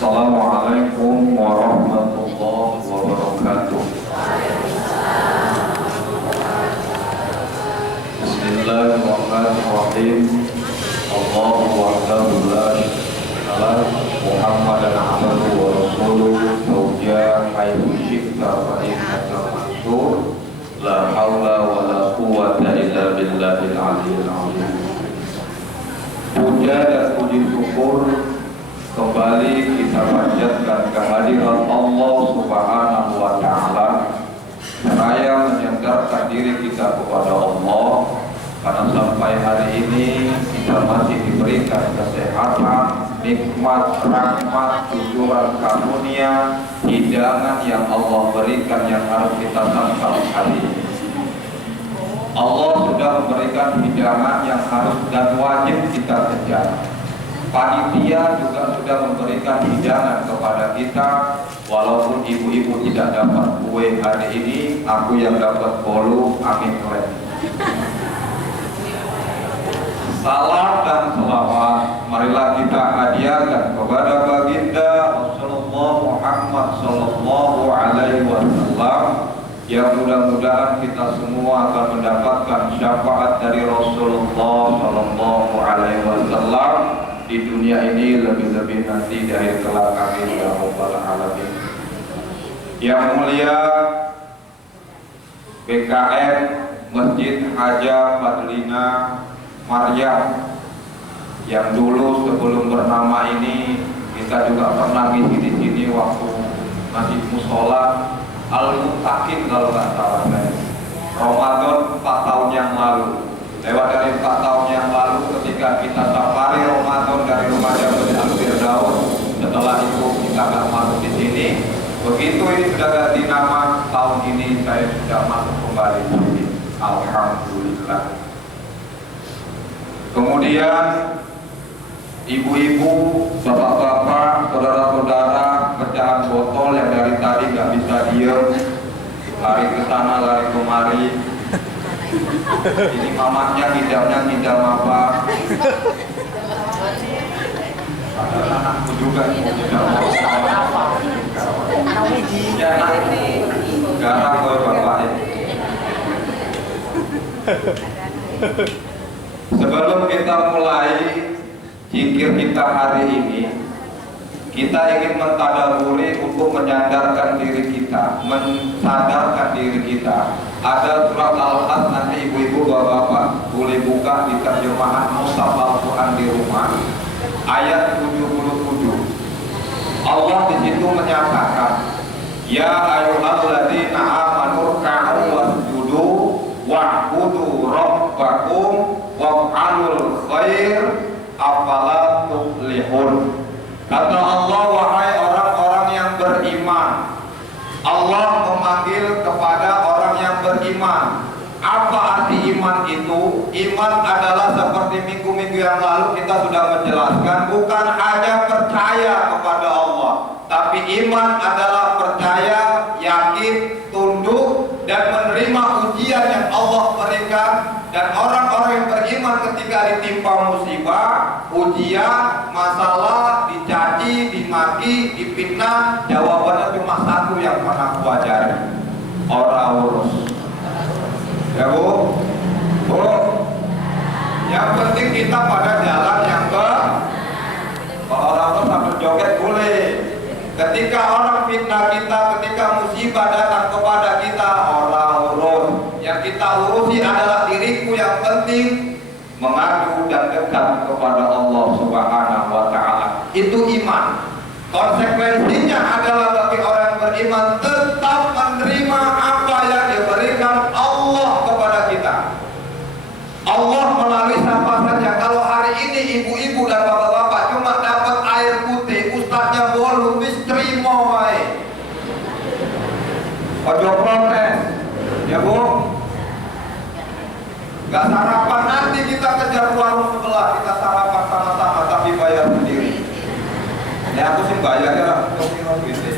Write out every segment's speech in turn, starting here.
Assalamualaikum warahmatullahi wabarakatuh. Bismillahirrahmanirrahim. Allahu wahdahu la syarika lahu, Muhammadan abduhu wa rasuluhu, tawja haitsu syi'ta wa innaka mansur. La haula wa la quwwata illa billahil aliyyil azim. Puja dan puji syukur kembali kita panjatkan kehadiran Allah Subhanahu wa Ta'ala, seraya menyandarkan diri kita kepada Allah, karena sampai hari ini kita masih diberikan kesehatan, nikmat, rahmat, tujuan karunia, hidangan yang Allah berikan yang harus kita sangkal hari ini. Allah sudah memberikan hidangan yang harus dan wajib kita kejar. Panitia juga sudah memberikan hidangan kepada kita. Walaupun ibu-ibu tidak dapat kue hari ini, aku yang dapat bolu, amin keren. Salam dan selawat marilah kita hadiahkan kepada baginda Rasulullah Muhammad Sallallahu Alaihi Wasallam, yang mudah-mudahan kita semua akan mendapatkan syafaat dari Rasulullah Sallallahu Alaihi Wasallam di dunia ini, lebih-lebih nanti dari kelak, amin ya rabbal alamin. Yang mulia BKM Masjid Haja Fadlina Maryam, yang dulu sebelum bernama ini kita juga pernah ngisi di sini waktu masih musola Al-Muttaqin kalau nggak salah saya, Ramadan 4 tahun yang lalu. Lewat dari 4 tahun yang lalu ketika kita safari Ramadan dari rumah Jabal Al-Firdaus, setelah itu kita akan masuk di sini. Begitu ini sudah ganti nama, tahun ini saya sudah masuk kembali di sini. Alhamdulillah. Kemudian ibu-ibu, bapak-bapak, saudara-saudara, pecahan botol yang dari tadi nggak bisa diem, lari ke sana, lari kemari. Ini mamanya ngidamnya apa? Ada anakku juga ngidam apa? Ya, garang oleh bapaknya. Sebelum kita mulai zikir kita hari ini, kita ingin mentadaburi untuk menyadarkan diri kita, mensadarkan diri kita. Ada surat Al-As, nanti ibu-ibu bapak-bapak boleh buka di terjemahan Mushaf Al-Quran di rumah, ayat 77. Allah di situ menyatakan, ya ayyuhalladzina amanu ruk'u wasjudu wa'budu rabbakum waf'alul khair afala tuflihun. Kata Allah, wahai orang-orang yang beriman. Allah memanggil kepada orang yang beriman. Apa arti iman itu? Iman adalah seperti minggu-minggu yang lalu kita sudah menjelaskan, bukan hanya percaya kepada Allah, tapi iman adalah percaya, yakin, tunduk, dan menerima ujian yang Allah berikan. Dan orang-orang yang beriman ketika ditimpa musibah, ujian, masalah, dicaci, dimaki, difitnah, jawabannya cuma satu yang pernah aku ajari, ora urus. Ya bu, bu, yang penting kita pada jalan yang kalau orang urus sambil joget boleh. Ketika orang fitnah kita, ketika musibah datang kepada kita, orang urus. Yang kita urusi adalah diriku yang penting, mengadu dan dekat kepada Allah Subhanahu wa Ta'ala. Itu iman. Konsekuensinya adalah bagi orang yang beriman tetap menerima apa yang diberikan Allah kepada kita. Allah melalui siapa saja. Kalau hari ini ibu-ibu dan bapak-bapak cuma dapat air putih, ustaznya bolu, terima wae. Ojo protes, ya bu. Gak sarapan, nanti kita kejar warung sebelah, kita sarapan sama-sama, tapi bayar sendiri. Ya aku sih bayar ya, gitu.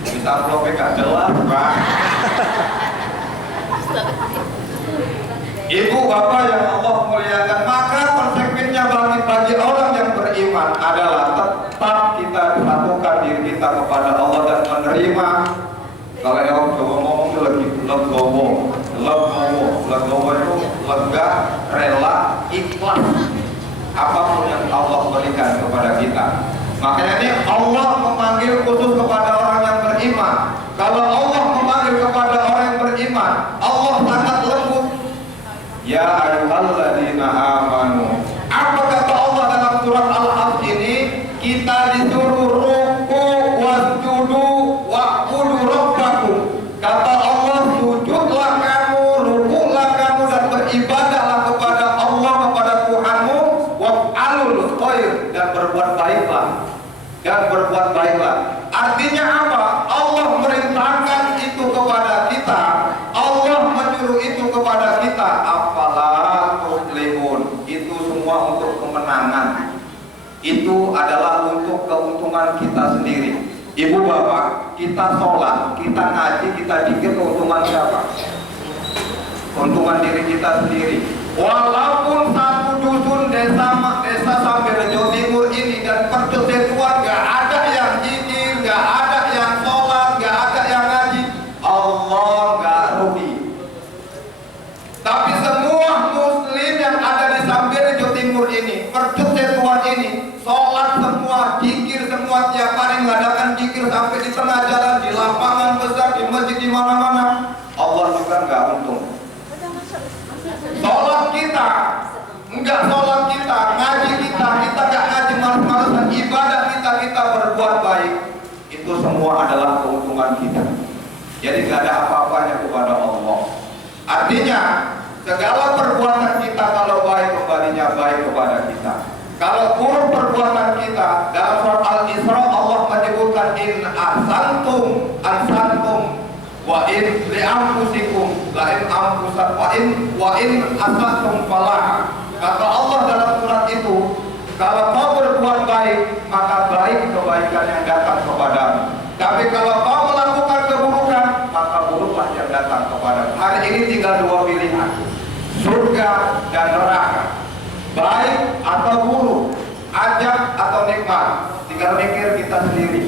Bisa amplopnya gak jelas, Pak. Ibu bapak yang Allah muliakan, maka konsekuensinya bagi orang yang beriman adalah tetap kita disatukan Makanya ini Allah memanggil khusus kepada orang yang beriman. Kalau Allah memanggil kepada orang yang beriman, Allah sangat lembut. Ya ayyuhalladzina amanu. Apa kata Allah dalam surat Al-Hajj ini? Kita disuruh ruku wasjudu wa'budu rabbakum. Kata Allah, sujudlah kamu, rukulah kamu dan beribadahlah kepada Allah, kepada Tuhanmu, wa'alul khair, dan berbuat baiklah. Dan berbuat baiklah. Artinya apa? Allah merintahkan itu kepada kita. Allah menyuruh itu kepada kita. Apalah tuflihun. Itu semua untuk kemenangan. Itu adalah untuk keuntungan kita sendiri. Ibu bapak, kita sholat, kita ngaji, kita zikir, keuntungan siapa? Keuntungan diri kita sendiri. Walaupun satu dusun desa Sambirejo Timur ini dan persetujuan gak ada yang zikir, gak ada yang sholat, gak ada yang ngaji, Allah gak rugi. Tapi semua muslim yang ada di Sambirejo Timur ini, persetujuan ini, sholat semua, zikir semua, tiap hari mengadakan zikir sampai di tengah jalan, di lapangan besar, di masjid, di mana-mana, Allah juga gak untung. Sholat kita, enggak sholat kita, ngaji kita enggak ngaji, malas-malasan, ibadah kita berbuat baik, itu semua adalah keuntungan kita. Jadi enggak ada apa-apanya kepada Allah. Artinya segala perbuatan kita kalau baik, kembalinya baik kepada kita. Kalau buruk perbuatan kita, dalam surat Al-Isra Allah menyebutkan in ahsantum wa in li'anfusikum la in anfusat wa in asatum falah. Kata Allah dalam surat itu, kalau kau berbuat baik, maka baik kebaikan yang datang kepadamu. Tapi kalau kau melakukan keburukan, maka buruklah yang datang kepadamu. Hari ini tinggal dua pilihan, surga dan neraka, baik atau buruk, ajab atau nikmat. Tinggal mikir kita sendiri.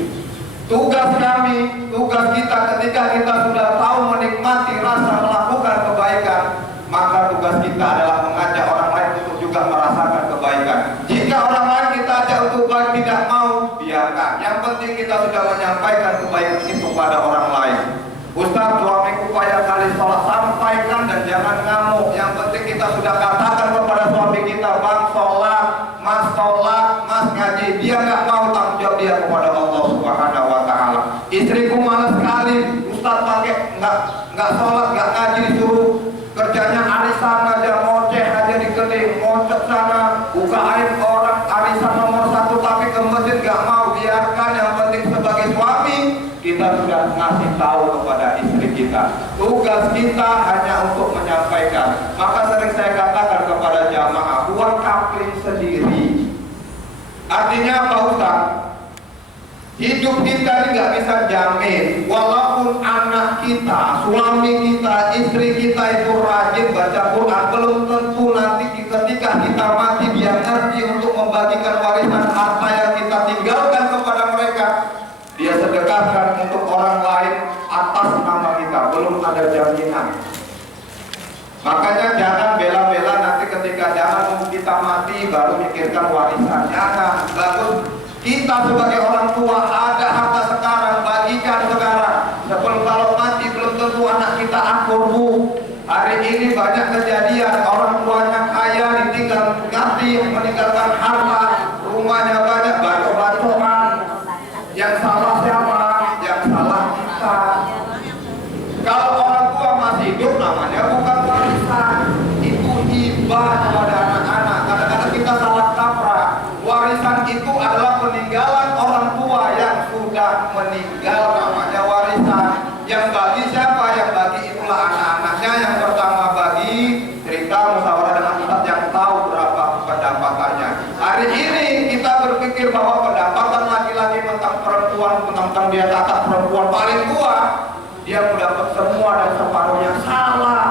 Tugas kami, tugas kita ketika kita sudah tahu menikmati rasa melakukan kebaikan, maka tugas kita adalah mengajak orang lain untuk juga merasakan kebaikan. Jika orang lain kita ajak untuk baik tidak mau, biarkan. Yang penting kita sudah menyampaikan kebaikan itu pada orang lain. Ustaz, suamiku banyak kali sholat, sampaikan dan jangan ngamuk. Yang penting kita sudah katakan kepada suami kita, bang sholat, mas ngaji. Dia nggak mau, tanggung jawab dia kepada Allah Subhanahu wa Ta'ala. Istriku malas sekali, Ustaz pakai nggak sholat, nggak ngaji, disuruh kerjanya arisan aja, ngoceh aja di kedai, ngoceh sana, buka aib orang, arisan nomor 1 tapi ke masjid nggak mau. Biarkan, yang penting sebagai suami kita sudah ngasih tahu kepada istri kita. Tugas kita hanya untuk menyampaikan. Maka sering saya katakan kepada jamaah, buat kapling sendiri. Artinya apa Ustaz? Hidup kita ini nggak bisa jamin. Walaupun anak kita, suami kita, istri kita itu rajin baca Quran, belum tentu nanti ketika kita mati dia ngerti untuk membagikan warisan harta yang kita tinggalkan kepada mereka. Dia sedekahkan untuk orang lain atas nama kita, belum ada jaminan. Makanya jangan bela-bela nanti ketika jangan kita mati baru mikirkan warisan. Jangan, bagus kita sebagai orang tua ada harta sekarang, bagikan sekarang. Sebelum kalau mati belum tentu anak kita akur, Bu. Hari ini banyak kejadian orang tuanya kaya ditinggal ganti, meninggalkan harta, rumahnya banyak, bacok-bacokan. Yang salah siapa? Yang salah kita. Kalau orang tua masih hidup namanya bukan warisan, itu hibah kepada anak-anak. Kadang-kadang kita salah kaprah. Warisan itu adalah peninggalan orang tua yang sudah meninggal, namanya warisan. Yang bagi siapa? Yang bagi itulah anak-anaknya. Yang pertama bagi cerita musyawarah dengan ustaz yang tahu berapa pendapatannya. Hari ini kita berpikir bahwa pendapatan laki-laki tentang perempuan, tentang dia atas perempuan paling tua, dia mendapat semua dan separuhnya. Salah.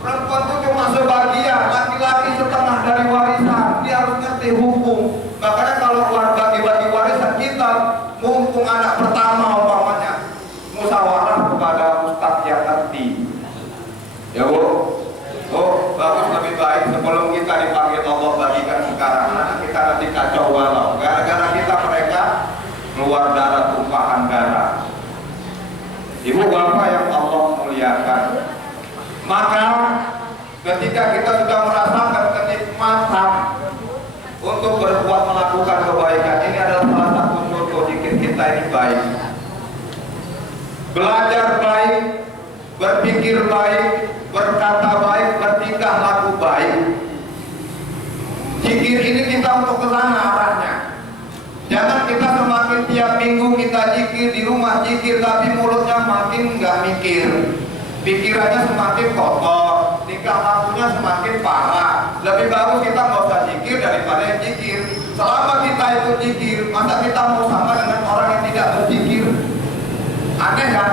Perempuan itu cuma sebagian, laki-laki setengah dari warisan. Dia harus ngerti hukum. Makanya kalau bagi-bagi warisan kita, mumpung anak pertama umpamanya, musyawarah kepada ustaz yang ngerti. Ya Bu, bagus, lebih baik sebelum kita dipanggil Allah bagikan sekarang. Anak kita nanti kacau walau. Gara-gara kita mereka Maka ketika kita sudah merasakan kenikmatan untuk berbuat melakukan kebaikan, ini adalah salah satu contoh zikir kita ini baik. Belajar baik, berpikir baik, berkata baik, bertingkah laku baik. Zikir ini kita untuk ke sana arahnya. Jangan kita semakin tiap minggu kita zikir di rumah zikir, tapi mulutnya makin nggak mikir, pikirannya semakin kotor, tingkah lakunya semakin parah. Lebih bagus kita nggak usah zikir daripada yang zikir. Selama kita itu zikir, masa kita mau sama dengan orang yang tidak berzikir? Aneh kan?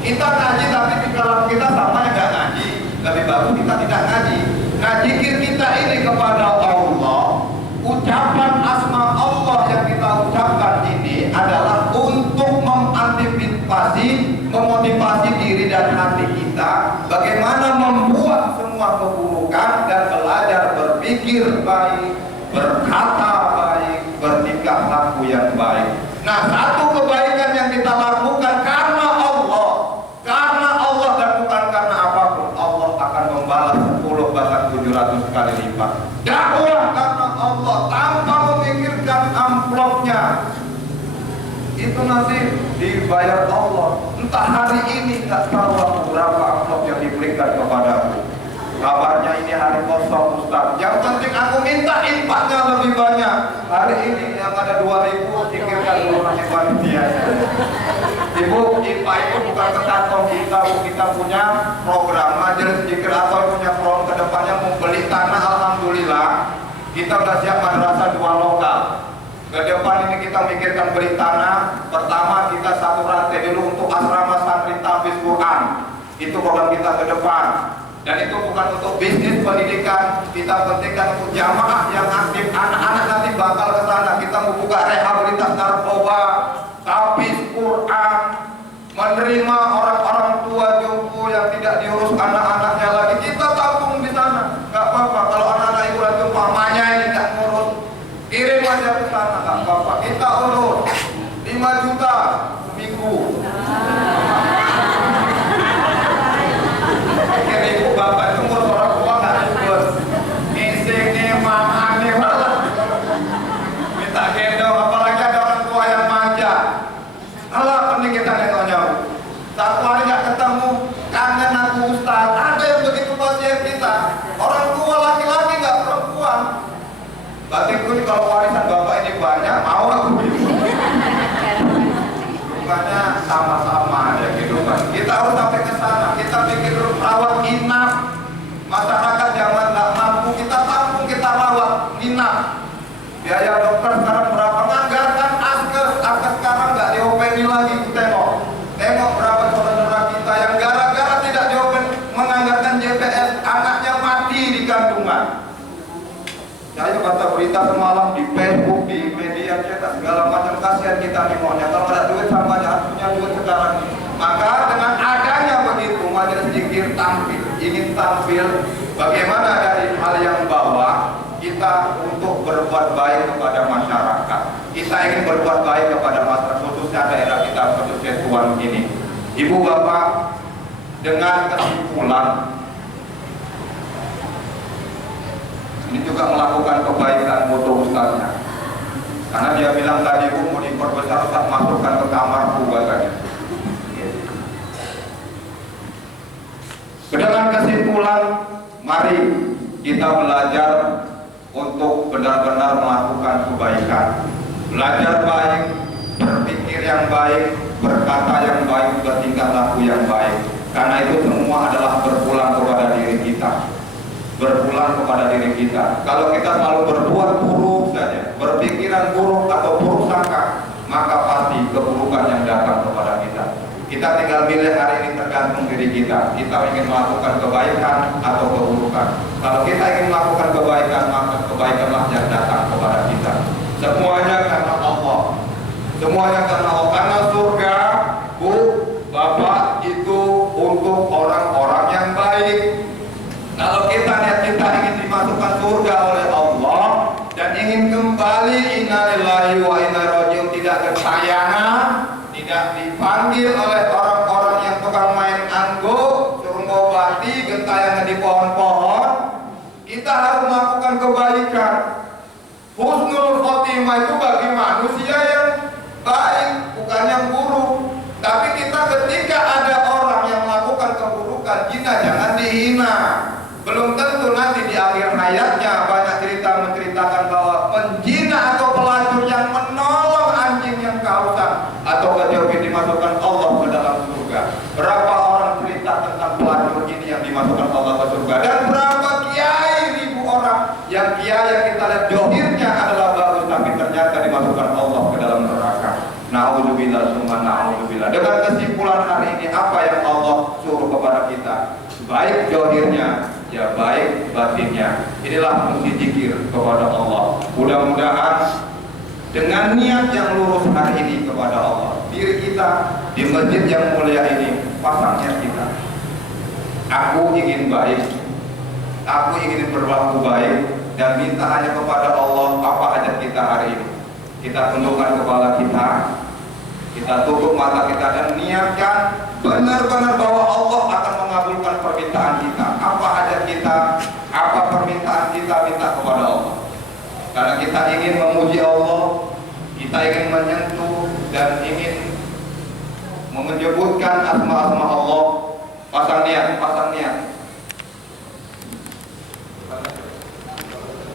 Kita ngaji tapi tingkah laku kita sama yang nggak ngaji. Lebih bagus kita tidak ngaji. Nah, zikir kita ini kepada Allah, ucapan asma Allah yang kita ucapkan ini adalah untuk mengantisipasi, memotivasi diri dan hati kita bagaimana membuat semua keburukan dan belajar berpikir baik, berkata baik, bertingkah laku yang baik. Nah, satu kebaikan yang kita lakukan karena Allah dan bukan karena apapun, Allah akan membalas 10 bahkan 700 kali lipat. Dakwah karena Allah tanpa memikirkan amplopnya, itu nanti dibayar Allah. Entah hari ini tak tahu aku berapa amplop yang diberikan kepadaku. Kabarnya ini hari kosong Ustaz. Yang penting aku minta infaknya lebih banyak. Hari ini yang ada 2000, pikirkan dulu nasib panitianya. Ibu, infak itu bukan ke kantong kita. Kita punya program majelis zikir atau punya program kedepannya mau beli tanah. Alhamdulillah kita sudah siap madrasah 2 lokal. Ke depan ini kita mikirkan beli tanah. Pertama kita satu rantai dulu untuk asrama santri tahfiz Quran. Itu program kita ke depan. Dan itu bukan untuk bisnis pendidikan, kita pentingkan untuk jamaah yang aktif. Anak-anak nanti bakal ke sana. Kita mau buka rehabilitas narkoba, tahfiz Quran, menerima orang-orang tua jompo yang tidak diurus anak-anaknya lagi. Kita tampung di sana. Gak apa-apa kalau anak-anak ibu lagi mamanya ini tidak ngurus, kirim aja ke sana, gak apa-apa. Kita urus 5 juta seminggu. Ibu bapak itu ngurus orang tua gak ribet. Ngising mama nih malah minta gendong, apalagi ada orang tua yang manja. Alah, penting kita nengoknya. Satu hari gak ketemu, kangen aku Ustaz. Ada yang begitu pasien kita, orang tua laki-laki gak perempuan. Batinku ini kalau warisan bapak ini banyak, mau aku gitu. Bukannya sama-sama ya gitu kan. Kita harus sampai ke sana. Kita pikir rawat inap. Masyarakat zaman nggak mampu, kita tampung, kita rawat inap. Biaya dokter sekarang berapa? Nganggarkan askes sekarang nggak diopeni lagi. Tengok berapa saudara kita yang gara-gara tidak diopeni menganggarkan JPS, anaknya mati di kandungan. Saya baca berita semalam di Facebook, di media cetak segala macam, kasihan kita nih maunya. Kalau ada duit sama aja, punya duit sekarang. Maka dengan adanya begitu, majelis zikir ingin tampil bagaimana dari hal yang bawah kita untuk berbuat baik kepada masyarakat. Kita ingin berbuat baik kepada masyarakat, khususnya daerah kita khususnya Tuan ini. Ibu bapak, dengan kesimpulan ini juga melakukan kebaikan foto ustaznya. Karena dia bilang tadi, Bu, mau diperbesar Ustaz, masukkan ke kamarku katanya. Dengan kesimpulan, mari kita belajar untuk benar-benar melakukan kebaikan. Belajar baik, berpikir yang baik, berkata yang baik, bertingkah laku yang baik. Karena itu semua adalah berpulang kepada diri kita. Berpulang kepada diri kita. Kalau kita selalu berbuat buruk saja, berpikiran buruk atau buruk sangka, maka pasti keburukan yang datang kepada kita. Kita tinggal pilih hari ini, tergantung diri kita. Kita ingin melakukan kebaikan atau keburukan. Kalau kita ingin melakukan kebaikan, maka kebaikanlah yang datang kepada kita. Semuanya karena Allah. Semuanya karena Allah. Karena surga, Bu, Bapak, itu untuk orang-orang yang baik. Kalau kita lihat kita ingin dimasukkan surga oleh Allah dan ingin kembali innalillahi wa inna ilaihi raji'un, tidak gentayangan, tidak dipanggil oleh orang-orang yang tukang main anggo, suruh ngobati, kebaikan. Husnul khotimah itu bagi manusia yang baik, bukan yang buruk. Tapi kita ketika ada orang yang melakukan keburukan, zina jangan dihina. Belum tentu nanti di akhir hayatnya banyak cerita menceritakan bahwa penjina atau pelacur yang menolong anjing yang kehausan atau kejoget dimasukkan Allah ke dalam surga. Berapa orang cerita tentang pelacur ini yang dimasukkan Allah ke surga, dan berapa kiai, ribu orang yang kiai yang kita lihat johirnya adalah bagus tapi ternyata dimasukkan Allah ke dalam neraka. Na'udzubillah summa na'udzubillah. Dengan kesimpulan hari ini, apa yang Allah suruh kepada kita, baik johirnya ya baik batinnya. Inilah fungsi zikir kepada Allah. Mudah-mudahan dengan niat yang lurus hari ini kepada Allah, diri kita di masjid yang mulia ini, pasangnya kita, aku ingin baik, aku ingin berlaku baik, dan minta hanya kepada Allah apa hajat kita hari ini. Kita tundukkan kepala kita tutup mata kita, dan niatkan benar-benar bahwa Allah akan mengabulkan permintaan kita. Apa hajat kita, apa permintaan kita, minta kepada Allah. Karena kita ingin memuji Allah, kita ingin menyentuh dan ingin menyebutkan asma-asma Allah. Pasang niat, pasang niat.